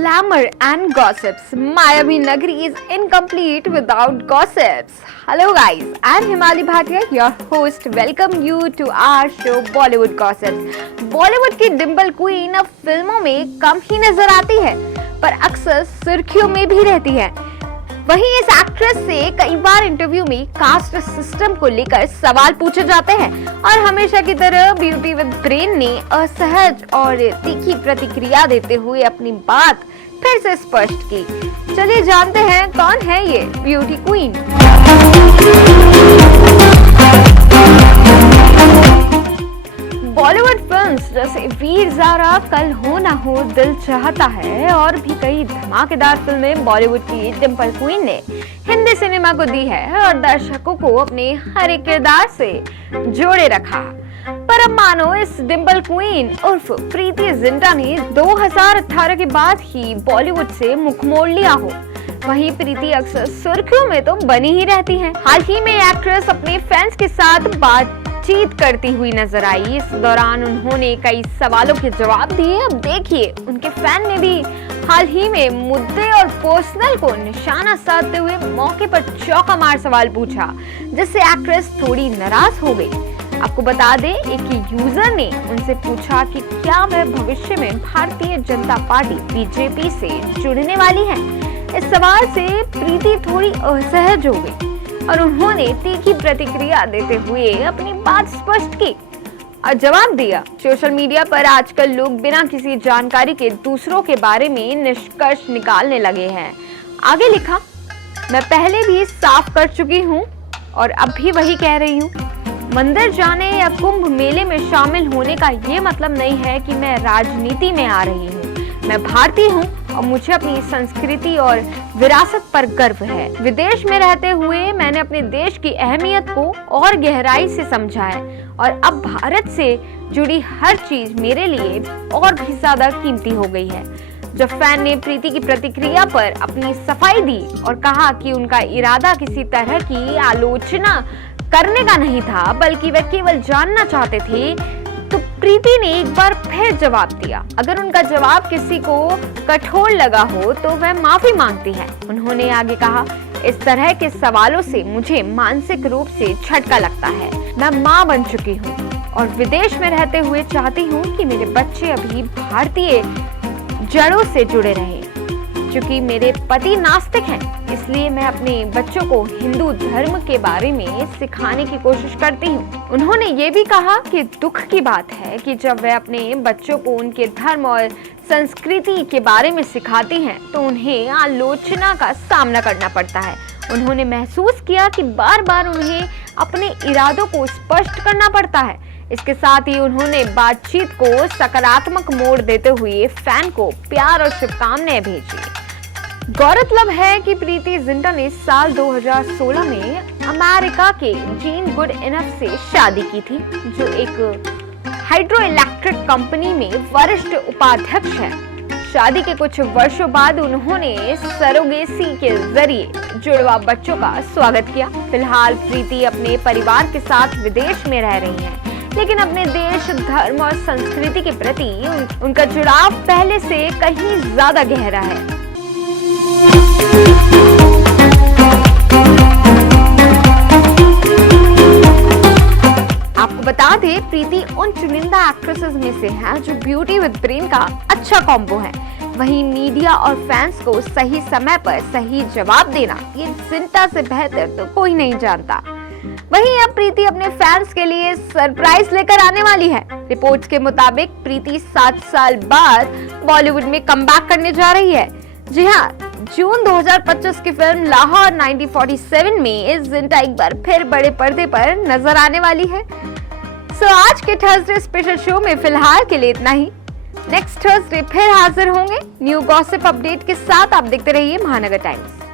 glamour and gossips. Mayavi Nagri is incomplete without gossips. Hello guys, I'm Himali Bhatia, your host. Welcome you to our show Bollywood Gossips. Bollywood की Dimple queen अब फिल्मों में कम ही नजर आती है, पर अक्सर सुर्खियों में भी रहती है। वहीं इस एक्ट्रेस से कई बार इंटरव्यू में कास्ट सिस्टम को लेकर सवाल पूछे जाते हैं और हमेशा की तरह ब्यूटी विद ब्रेन ने असहज और तीखी प्रतिक्रिया देते हुए अपनी बात फिर से स्पष्ट की। चलिए जानते हैं कौन है ये ब्यूटी क्वीन। बॉलीवुड फिल्म्स जैसे वीर ज़ारा, कल हो ना हो, दिल चाहता है और भी कई धमाकेदार फिल्में बॉलीवुड की डिम्पल क्वीन ने हिंदी सिनेमा को दी है और दर्शकों को अपने हर एक किरदार से जोड़े रखा। पर अब मानो इस डिम्पल क्वीन उर्फ प्रीति जिंटा ने 2018 के बाद ही बॉलीवुड से मुख मोड़ लिया हो। वहीं प्रीति अक्सर सुर्खियों में तो बनी ही रहती हैं। हाल ही में एक्ट्रेस अपने फैंस के साथ बातचीत करती हुई नजर आई। इस दौरान उन्होंने कई सवालों के जवाब दिए। अब देखिए, उनके फैन ने भी हाल ही में मुद्दे और पर्सनल को निशाना साधते हुए मौके पर चौका मार सवाल पूछा, जिससे एक्ट्रेस थोड़ी नाराज हो गई। आपको बता दें, एक यूजर ने उनसे पूछा कि क्या वह भविष्य में भारतीय जनता पार्टी बीजेपी से जुड़ने वाली हैं। इस सवाल से प्रीति थोड़ी असहज हो गई और उन्होंने तीखी प्रतिक्रिया देते हुए अपनी बात स्पष्ट की और जवाब दिया। सोशल मीडिया पर आजकल लोग बिना किसी जानकारी के दूसरों के बारे में निष्कर्ष निकालने लगे हैं। आगे लिखा, मैं पहले भी साफ कर चुकी हूँ और अब भी वही कह रही हूँ। मंदिर जाने या कुंभ मेले में शामिल होने का ये मतलब नहीं है कि मैं राजनीति में आ रही हूँ। मैं भारतीय हूँ और मुझे अपनी संस्कृति और विरासत पर गर्व है। विदेश में रहते हुए मैंने अपने देश की अहमियत को और गहराई से समझा है और अब भारत से जुड़ी हर चीज मेरे लिए और भी ज्यादा कीमती हो गई है। जब फैन ने प्रीति की प्रतिक्रिया पर अपनी सफाई दी और कहा कि उनका इरादा किसी तरह की आलोचना करने का नहीं था, बल्कि वे केवल जानना चाहते थे, तो प्रीति ने एक बार फिर जवाब दिया। अगर उनका जवाब किसी को कठोर लगा हो तो वह माफी मांगती है। उन्होंने आगे कहा, इस तरह के सवालों से मुझे मानसिक रूप से झटका लगता है। मैं माँ बन चुकी हूँ और विदेश में रहते हुए चाहती हूँ कि मेरे बच्चे अभी भारतीय जड़ों से जुड़े रहें। क्योंकि मेरे पति नास्तिक हैं, इसलिए मैं अपने बच्चों को हिंदू धर्म के बारे में सिखाने की कोशिश करती हूँ। उन्होंने ये भी कहा कि दुख की बात है कि जब वे अपने बच्चों को उनके धर्म और संस्कृति के बारे में सिखाती हैं तो उन्हें आलोचना का सामना करना पड़ता है। उन्होंने महसूस किया कि बार बार उन्हें अपने इरादों को स्पष्ट करना पड़ता है। इसके साथ ही उन्होंने बातचीत को सकारात्मक मोड़ देते हुए फैन को प्यार और शुभकामनाएं भेजी। गौरतलब है कि प्रीति जिंटा ने साल 2016 में अमेरिका के जीन गुड इनफ से शादी की थी, जो एक हाइड्रो इलेक्ट्रिक कंपनी में वरिष्ठ उपाध्यक्ष है। शादी के कुछ वर्षों बाद उन्होंने सरोगेसी के जरिए जुड़वा बच्चों का स्वागत किया। फिलहाल प्रीति अपने परिवार के साथ विदेश में रह रही हैं, लेकिन अपने देश, धर्म और संस्कृति के प्रति उनका जुड़ाव पहले से कहीं ज्यादा गहरा है। आपको बता दें, प्रीति उन चुनिंदा एक्ट्रेसेस में से है जो ब्यूटी विद ब्रेन का अच्छा कॉम्बो है। वहीं मीडिया और फैंस को सही समय पर सही जवाब देना, ये जिंटा से बेहतर तो कोई नहीं जानता। वहीं अब प्रीति अपने फैंस के लिए सरप्राइज लेकर आने वाली है। रिपोर्ट्स के मुताबिक प्रीति 7 साल बाद बॉलीवुड में कमबैक करने जा रही है। जी हाँ, जून 2025 की फिल्म लाहौर 1947 में जिंटा एक बार फिर बड़े पर्दे पर नजर आने वाली है। आज के थर्सडे स्पेशल शो में फिलहाल के लिए इतना ही। नेक्स्ट थर्सडे फिर हाजिर होंगे न्यू गॉसिप अपडेट के साथ। आप देखते रहिए महानगर टाइम्स।